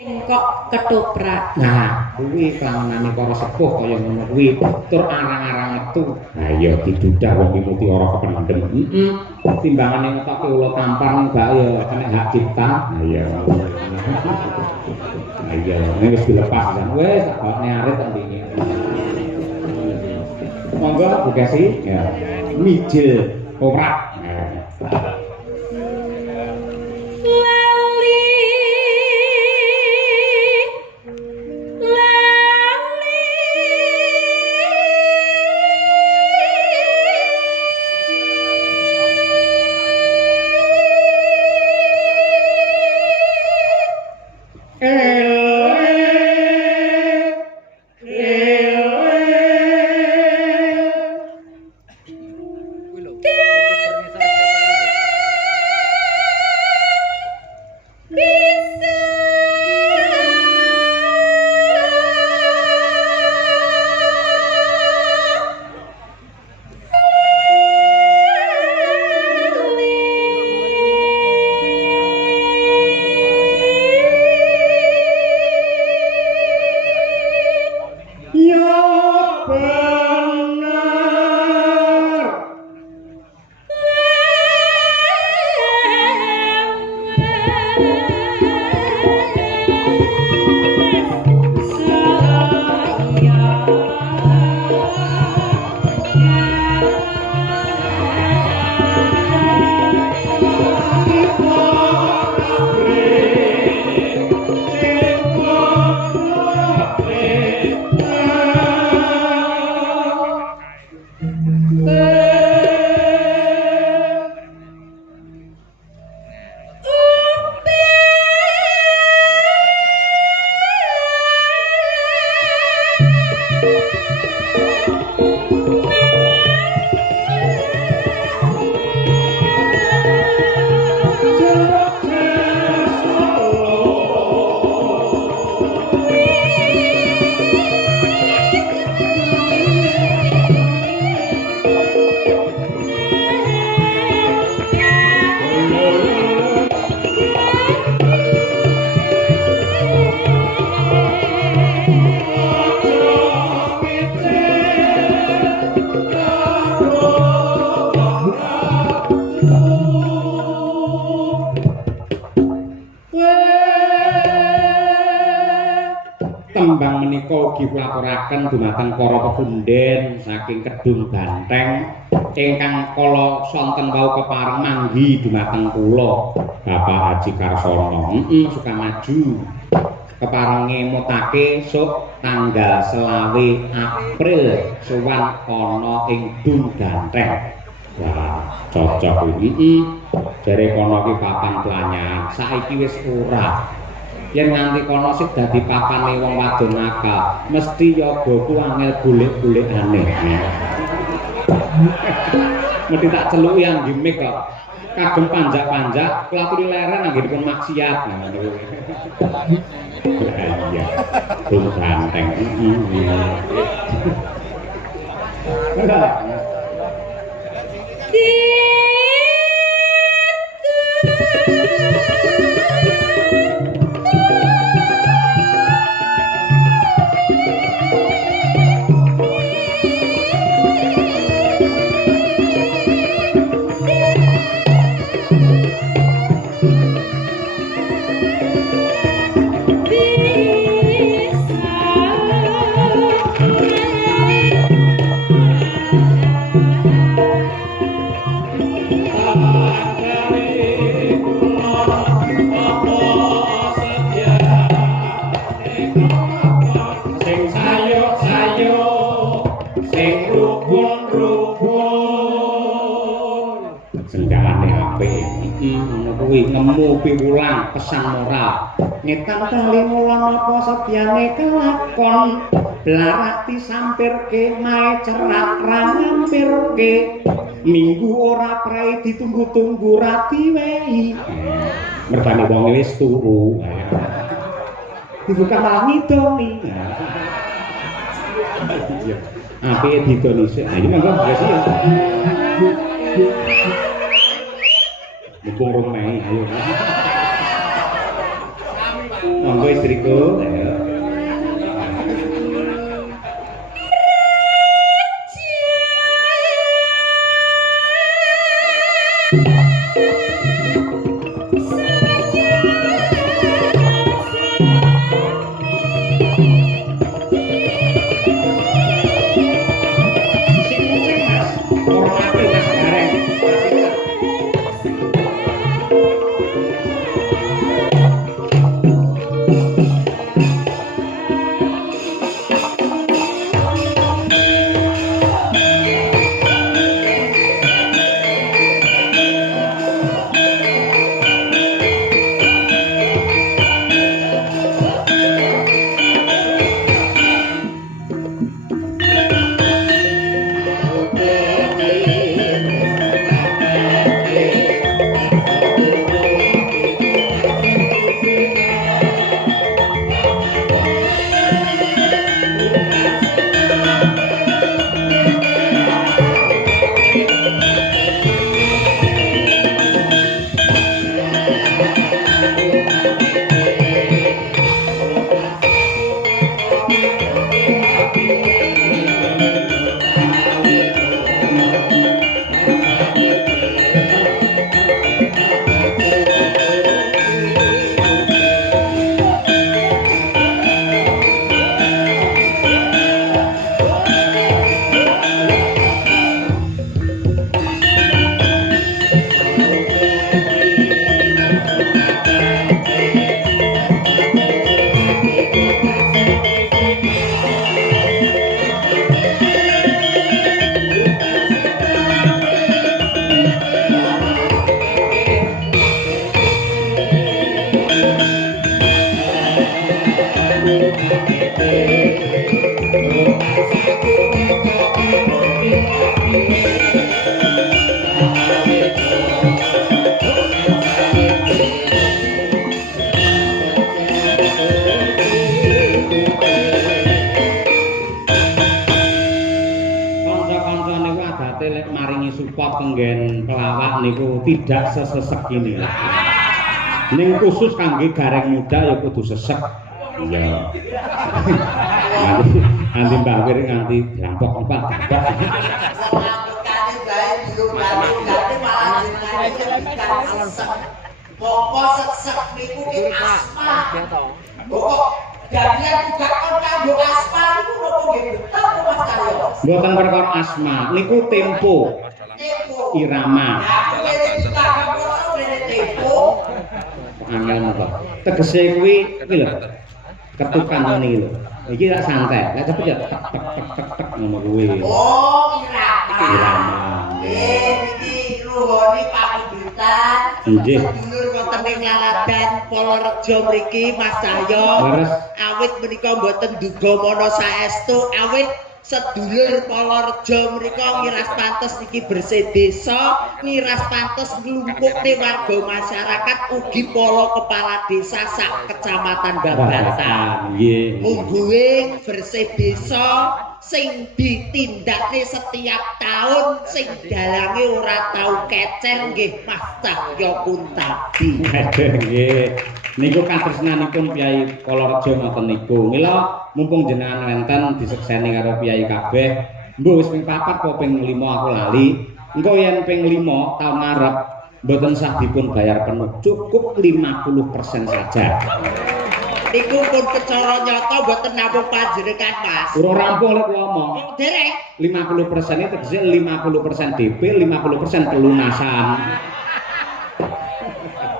kok ketoprak. Nah, kuwi kelawanane para sepuh kaya ngono kuwi tur arang-arang metu. Ha iya didudah wong iki mutiara kependhem. Timbangane ngetokke ula tampar mbak ya kena hak cipta. Ha iya. Ha iya, wis dilepas jan. Wis tak bakne arit tak ndingi. Monggo Bu Kesi, ya. Mijil ora. Tembang menika ugi kulaturaken dumateng para pepunden saking Kedung Banteng ingkang kala sonten wau kepareng manggi dumateng kula Bapak Haji Karsono. Sukamaju kepareng ngemutake sok tanggal 20 April sowan ana ing Dung Banteng. Wah, cocok iki. Jare kono iki papan pelanyan, saiki wis ora. Yen nganti kono sik dadi papane wong wadon nakal, mesti yogaku angel golek-golekane. Mesti tak celuki yang gimik kok. Kagem panjak-panjak, kulaturi leren anggenipun maksiat. Nah, niku. Iya. Dung Banteng. Nemu piwulang pesan moral ngetan kali mulan apa sedyane kelakon blarati sampirke mae cerak ra ngampirke minggu ora prei ditunggu-tunggu ra diwehi mertane wong wis turu dibuka malah ngidoni apike didoni sik ayo monggo guys ya mumpung rong Mei ayo Monggo istriku. Ayo. Tidak sesesek ini lah. Ning khusus kangge gareng muda ya kudu sesek. Iya. Nanti Mbak Wir nganti rampok empat. Pokok sesek niku ki asma. Pokok jadian juga kon kanggo asma niku napa nggih betul Mas Karyo? Mboten perkara asma, niku tempo. Irama. Angel napa? Tegese kuwi iki lho. Ketukan ngene lho. Iki tak santai. Lah cepet ya tek tek tek tek ngono kuwi. Oh, irama. Irama. Iki ruhone pambitan. Nggih. Sedulur wonten ing Laladan Polorejo mriki Mas Cahyo. Leres. Awit menika mboten duga mana saestu awit sedulur Polorejo mrika ngiras pantes iki bersih desa, ngiras pantes nglumpukne warga masyarakat ugi para kepala desa sak kecamatan Babatan. Nggih. Mungguing bersih desa sing ditindakne setiap tahun sing dalange ora tau kecer nggih Mas Cahyo Kuntabi. Nggih. Niku katresnanipun Kyai Polorejo ngoten niku. Mila mumpung jenengan wenten disekseni karo Kyai kabeh, mbuh wis ping 4 apa ping 5 aku lali. Engko yen ping 5 taun ngarep mboten sah dipun bayar penuh, cukup 50% saja. Niku pun kecara nyata mboten namung panjenengan Mas. Ora rampung lek kula omong. Oh, dereng. 50% itu tegese 50% DP, 50% pelunasan.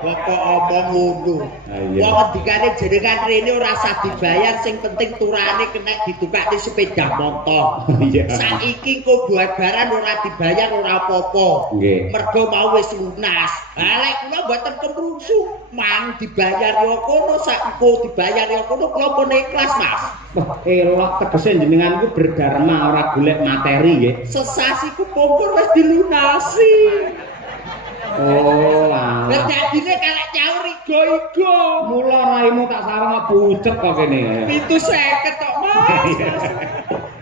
Kok omong ngono. Iya. Wong ngendikane jenengan rene ora usah dibayar, sing penting turane kena ditukake sepeda motor. Iya. Saiki kok buat barang ora dibayar ora apa-apa. Nggih. Mergo mau wis lunas. Lah lek kula mboten kemrungsu, mang dibayar ya kono, saiki dibayar ya kono kula pun ikhlas, Mas. Wah, elok tegese jenengan iku berdharma ora golek materi nggih. Sesasi kepungkur wis dilunasi. Oh, lah. Lah dadine kalek nyaur igo-igo. Mula raimu tak sareng bucek kok kene. 750 tok, Mas.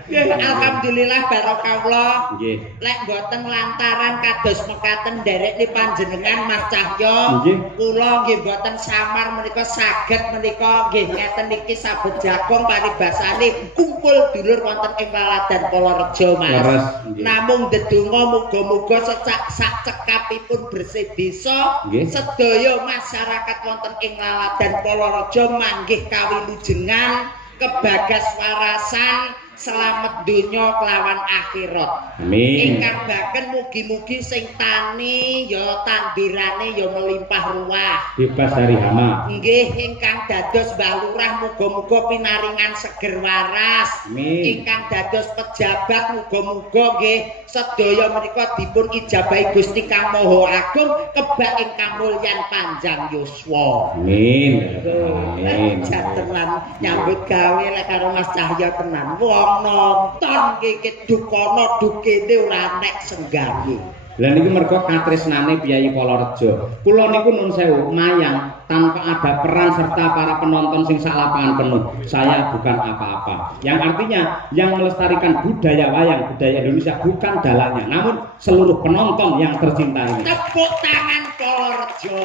Alhamdulillah barokahullah. Nggih. Lek mboten lantaran kados mekaten nderekne panjenengan Mas Cahyo, Nggih. kula nggih mboten samar menika saged menika nggih ngeten iki sabet jagung paribasane kumpul dulur wonten ing Laladan Polorejo Mas. Leres, nggih. Namung ndedonga muga-muga sak cekapipun bersih desa Nggih. sedaya masyarakat wonten ing Laladan Polorejo manggih kawilujengan kebagas warasan selamat donya kelawan akhirat. Amin. Ingkang baken mugi-mugi sing tani ya tandirane ya melimpah ruah. Bebas dari hama. Nggih ingkang dados Mbah Lurah muga-muga pinaringan seger waras. Amin. Ingkang dados pejabat muga-muga nggih sedaya menika dipun ijabahi Gusti Kang Maha Agung kebak ingkang mulyan panjang yuswa. Amin. Amin. Jatenan nyambut gawe lek karo Mas Cahyo tenan. Wong nonton iki dukono dukene ora nek senggawe. Lah niki mergo katresnane Piyayi Polorejo. Kula niku nun sewu mayang tanpa ada peran serta para penonton sing sak lapangan penuh. Saya bukan apa-apa. Yang artinya yang melestarikan budaya wayang, budaya Indonesia bukan dalannya, namun seluruh penonton yang tercinta ini. Tepuk tangan Polorejo.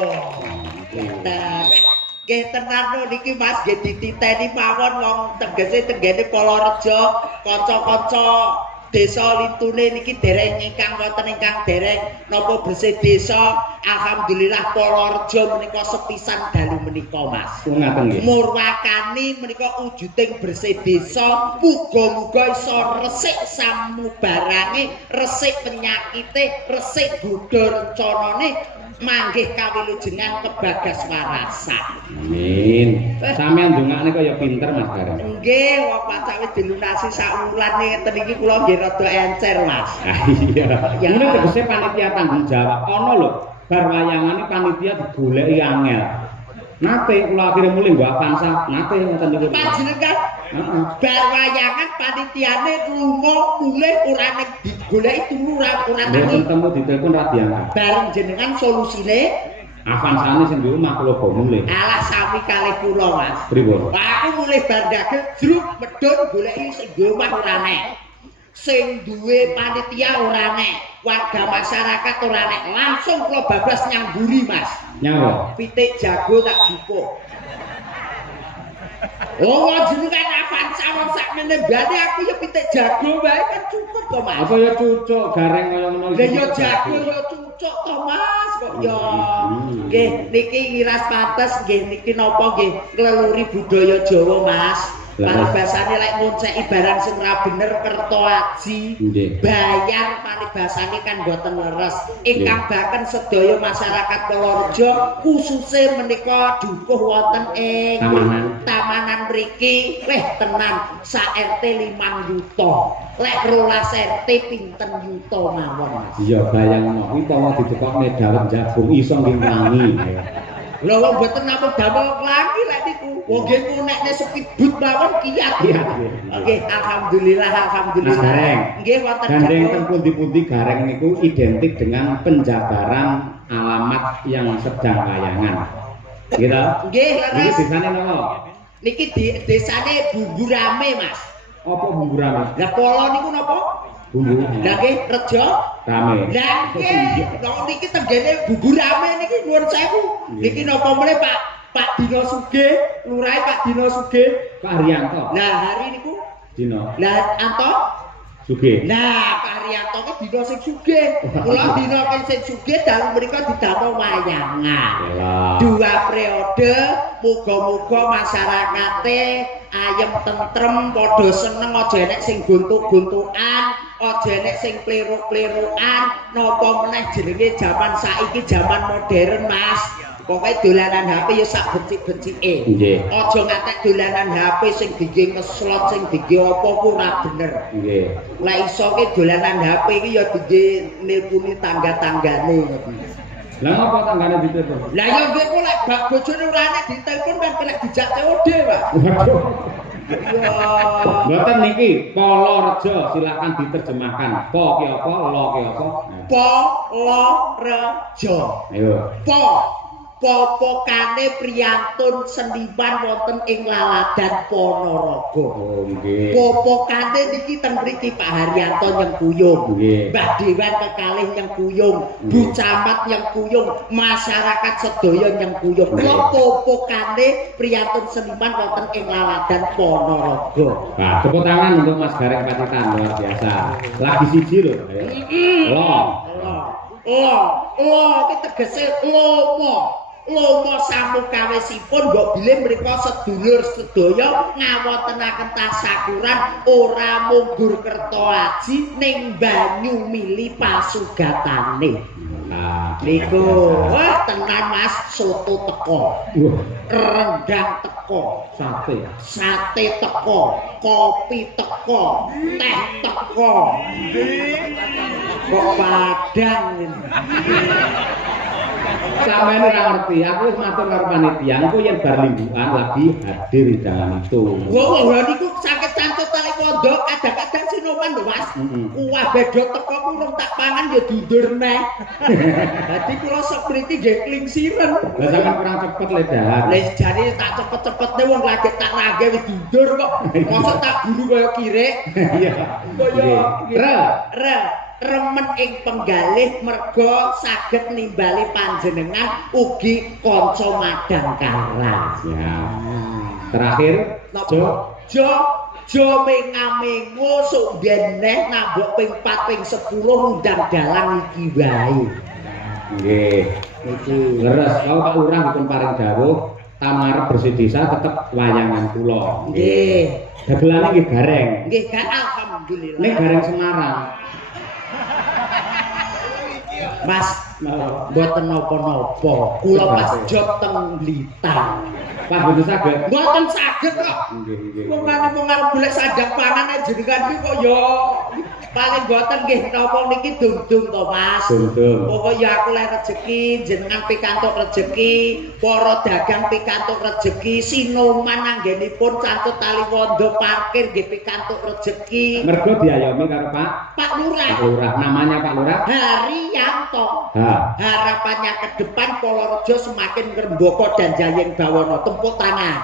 Nggih tenan niki Mas nggih dititeni mawon wong tegese tenggene Polorejo, kanca-kanca desa lintune niki dereng ingkang wonten ingkang dereng napa bersih desa. Alhamdulillah Polorejo menika sepisan dalu menika Mas. Ngaten nggih. Murwakani menika wujuding bersih desa, muga-muga iso resik samubarange, resik penyakite, resik godha rencanane manggih kawilujengan kebagas warasan. Amin. Sampeyan ndongakne kaya pinter Mas Gareng. Nggih, wong pacak wis dilunasi sak wulan ngeten iki kula nggih rada encer, Mas. Ah iya. Ya. Ini tegese panitia tanggung jawab. Ana lho, bar wayangane panitia digoleki angel. Nate kula akhire mulih mbok Avanza, nate ngoten niku. Panjenengan Heeh. bar wayangan panitiane lunga mulih ora nek digoleki turu ora Nek tangi. ketemu ditelepon ra diangkat. Bareng jenengan solusine Avanzane sing duwe mah kula go mulih. alah sami kalih kula, Mas. Pripun? Aku mulih bar dagel jruk medhun goleki sing duwe omah ora nek. Sing duwe panitia ora nek, warga masyarakat ora nek. Langsung kula bablas nyamburi, Mas. Nyawa. Pitik jago tak jupuk. Oh, jenengan Avanza wong sakmene mbane aku ya pitik jago wae kan cukup to, Mas. Apa ya cucuk gareng kaya ngono Lah ya jago ya cucuk to, Mas. Kok ya. Nggih, niki ngiras pates nggih niki napa nggih ngleluri budaya Jawa, Mas. Paribasane lek ngonceki barang sing ora bener kerto aji. Nggih. Bayar paribasane kan boten leres. Ingkang baken sedaya masyarakat Polorejo khususnya menika dukuh wonten ing tamanan mriki. Weh tenan sak RT 5 yuta. Lek 12 RT pinten yuta mawon, Mas. Iya bayangno kuwi pawa didekokne dawet jagung iso ngimbangi. Lha wong mboten namung damel klangi lek niku. Wong nggih ngunekne speedboat mawon kiyat. Oke, alhamdulillah alhamdulillah. Mas Gareng. Nggih wonten Gandeng dapur. ten pundi-pundi gareng niku identik dengan penjabaran alamat yang sedang wayangan. Gitu. Nggih, Iki leres. desane napa? Niki desane Bumbu Rame, Mas. Apa bumbu rame? Lah Polo niku napa? Bumbu Lah nggih Rejo. rame. Lah nggih, niki tenggene Bumbu Rame niki nuwun sewu. Niki napa meneh Pak Dino Sugih, Lurahe Pak Dino Sugih. Pak Haryanto. Lah hari niku Dino lah Anto. Sugih. Nah, Pak Haryanto ki dina sing sugih. Kula dina sing sugih dalu mriku didamel wayangan. Yalah. 2 periode, muga-muga masyarakate ayem tentrem, padha seneng, aja enek sing guntuk-guntukan, aja enek sing pliruk-plirukan, napa meneh jenenge jaman saiki jaman modern, Mas. Pokoke dolanan HP ya sak becik-becike. Nggih. Aja ngatek dolanan HP sing dingge ngeslot, sing dingge apa ku ora bener. Nggih. Lah iso ke dolanan HP iki ya dingge nilpuni tangga-tanggane. Lah ngapa tanggane ditelepon? Lah ya nggih kok lek bab bojone ora nek ditelepon kan kena dijak COD, Pak. Waduh. Ya. Mboten niki Polorejo silakan diterjemahkan. Po ki apa, lo ki apa? Polorejo. Ayo. Po popokane priyantun seniman wonten ing Laladan Ponorogo. Oh nggih. Popokane niki teng mriki Pak Haryanto nyengkuyung. Nggih. Mbah Dewan kekalih nyengkuyung, Bu Camat nyengkuyung, masyarakat sedaya nyengkuyung. Kula popokane priyantun seniman wonten ing Laladan Ponorogo. Nah, tepuk tangan untuk Mas Gareng Pacitan luar biasa. Lagi siji lho. Lo. Ki tegese lomo samukawesipun mbok bilih mriku sedulur sedaya ngawontenaken tasyakuran ora munggur kerto aji ning banyu mili pasugatane. Nah, Niku wah tenan Mas, soto teko, rendang teko, sate teko, kopi teko, teh teko. Kok padang ini. sampeyan ora ngerti, aku wis matur karo panitia, engko yen bar lingguhan lagi hadir di dalam itu. Wah, niku sakit cantut tali pondok, kadang-kadang sinoman lho Mas. Kuah bedo teko kurang tak pangan ya dundur neh. Dadi kula sepriti nggih klingsiren. Lah sampeyan kurang cepet le dalan. Lah jane tak cepet-cepetne wong lagi tak nagih wis dundur kok. Mosok tak guru kaya kirek. Iya. Kaya remen ing penggalih merga saged nimbali panjenengan ugi kanca madang karang. Ya. Terakhir, Jo mengamengo sok beneh nambok ping 4 ping 10 undang dalang iki wae. nggih. Iki Leres kalau Pak Lurah dipun paring dawuh tamarep bersih desa tetep wayangan kula. nggih. Dagelane nggih gareng. Nggih kan alhamdulillah. Ning gareng Semarang. Mas, mboten napa-napa. Kula pas job teng Blitar. Pak boten saged. Mboten saged kok. Nggih. Wong arep golek sandang pangan ae jenengan iki kok ya paling mboten nggih napa niki dung-dung to Mas. Dung-dung. Pokoke ya aku lek rezeki jenengan pikantuk rezeki, para dagang pikantuk rezeki, sinoman anggenipun cantut tali wondo parkir nggih pikantuk rezeki. Mergo diayomi karo Pak Lurah. Pak Lurah. Namanya Pak Lurah? Haryanto. Ha. Harapannya ke depan Polorejo semakin ngrembaka dan jayeng bawana. Tepuk tangan.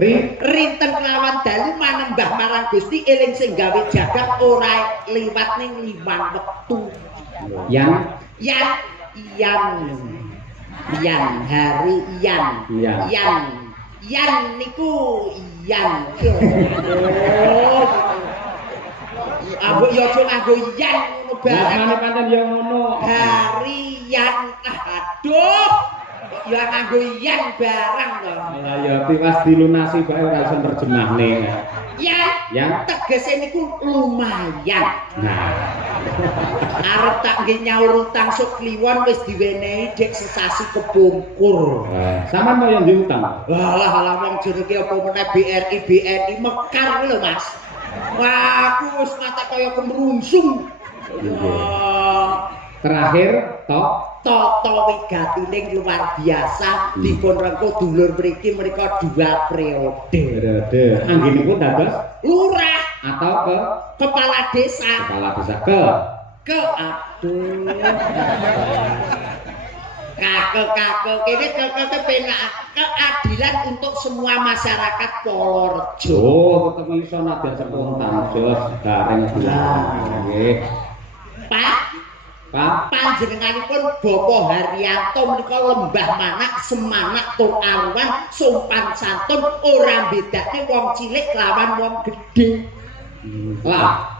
Rinten kelawan dalu manembah marang Gusti eling sing gawe jagat ora liwat ning limang wektu. Yang hari Yan niku Yan. Oh. Ambek yo aja nganggo Yan ngono bareng. Mana pancen yo ngono. Harian. Aduh. Ya nganggo Yan barang to. Lah ya tiwas dilunasi bae ora iso nerjemahne. Yan tegese niku lumayan. Nah, Arep tak nggih nyaur utang sok kliwon wis diwenehi dek sesasi kepungkur. sampean mau yang diutang. Alah wong jenenge apa meneh BRI mekar lho Mas. Wah, aku wis mata kaya kemrungsung. Terakhir Toto wigatining luar biasa dipun rengkuh dulur mriki menika 2 periode. Anggenipun dados Lurah atau kepala desa. ke Aduh. Kakek kene kepenak keadilan untuk semua masyarakat Polorejo. Oh, tetep iso nadyan spontan jos gareng nggih. Pak Panjenenganipun Bapak Haryanto menika lembah manak semanak tur aruan sopan santun ora bedake wong cilik lawan wong gedhe.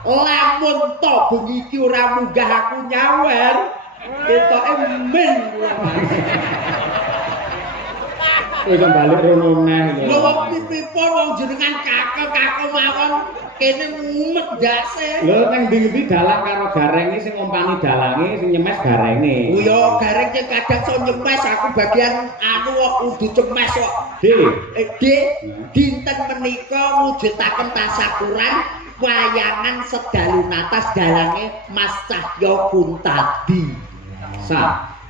Lamun to bengi iki ora munggah aku nyawer ketoke men Kowe balik rono neh. lho wong pipipun wong jenengan kakek mawon kene mumet ndase. Lho nang ndi-ndi dalang karo garenge sing ngompani dalange sing nyemes garenge. Oh ya gareng sing kadang so nyemes aku bagian anu kok kudu cemes kok. Dik, dinten menika mujudaken tasyakuran wayangan sedalu natas dalange Mas Cahyo Kuntadi.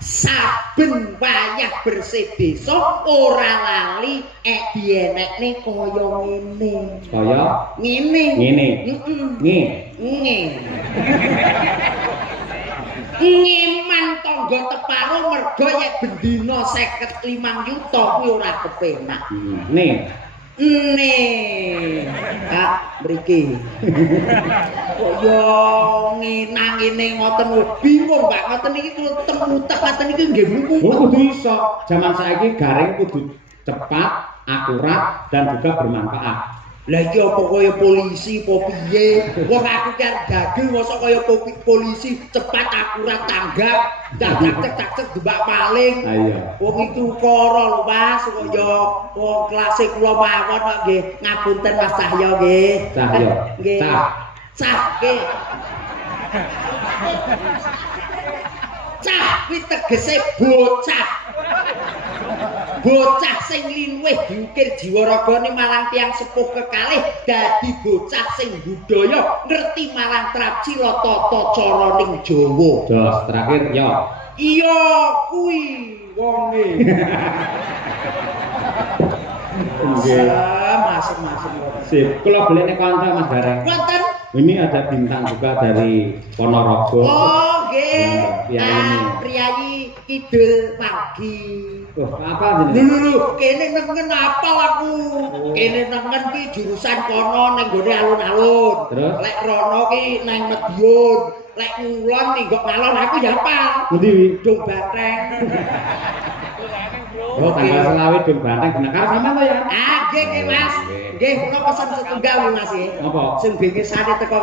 Saben wayah bersih desa ora lali dienekne kaya ngene. Kaya Ngene. Nge. Ngeman to tangga teparo mergo yen bendina 55 yuta kuwi ora kepenak. Nih. Kak mriki. Kok yo ngene ngoten bingung Pak, ngoten iki kulo temutek ngoten iki nggih mluku. Oh, kudu iso. Zaman saiki garing kudu cepat, akurat dan juga bermanfaat. Lah iki apa kaya polisi apa piye? Wong aku kan dagel mosok kaya polisi cepat akurat tanggap, cak debak paling. Iya. Wong iki ukara lho Mas, kaya wong klase kula mawon kok nggih. Ngapunten Mas Cahya nggih. Cahya. Nggih. Cah nggih. Cah kuwi tegese bocah. Bocah sing linwih diukir jiwa ragane marang tiyang sepuh kekalih dadi bocah sing budaya ngerti marang tracila tata caraning Jawa. Jos terakhir yo. Iya kuwi wonge. Nggih. Masem-masem. Sip, kula golekne kanca Mas Gareng. Wonten Ini ada bintang juga dari Ponorogo. oh nggih. Priyayi. Priyayi Kidul Pagi. Oh, apa jenenge? Lho, kene nengen apal aku. Kene nengen ki jurusan kono ning gone alun-alun. Terus? Lek rono ki nang Madiun. Lek ngulon ning kok ngalon aku ya apal. Ngendi wi? Dung Banteng. Oh, tanggal selawe Dung Banteng bener karo sampean to ya? Ah, nggih Mas. Nggih, kula pesen setunggal Mas nggih. Apa? Sing bingesane teko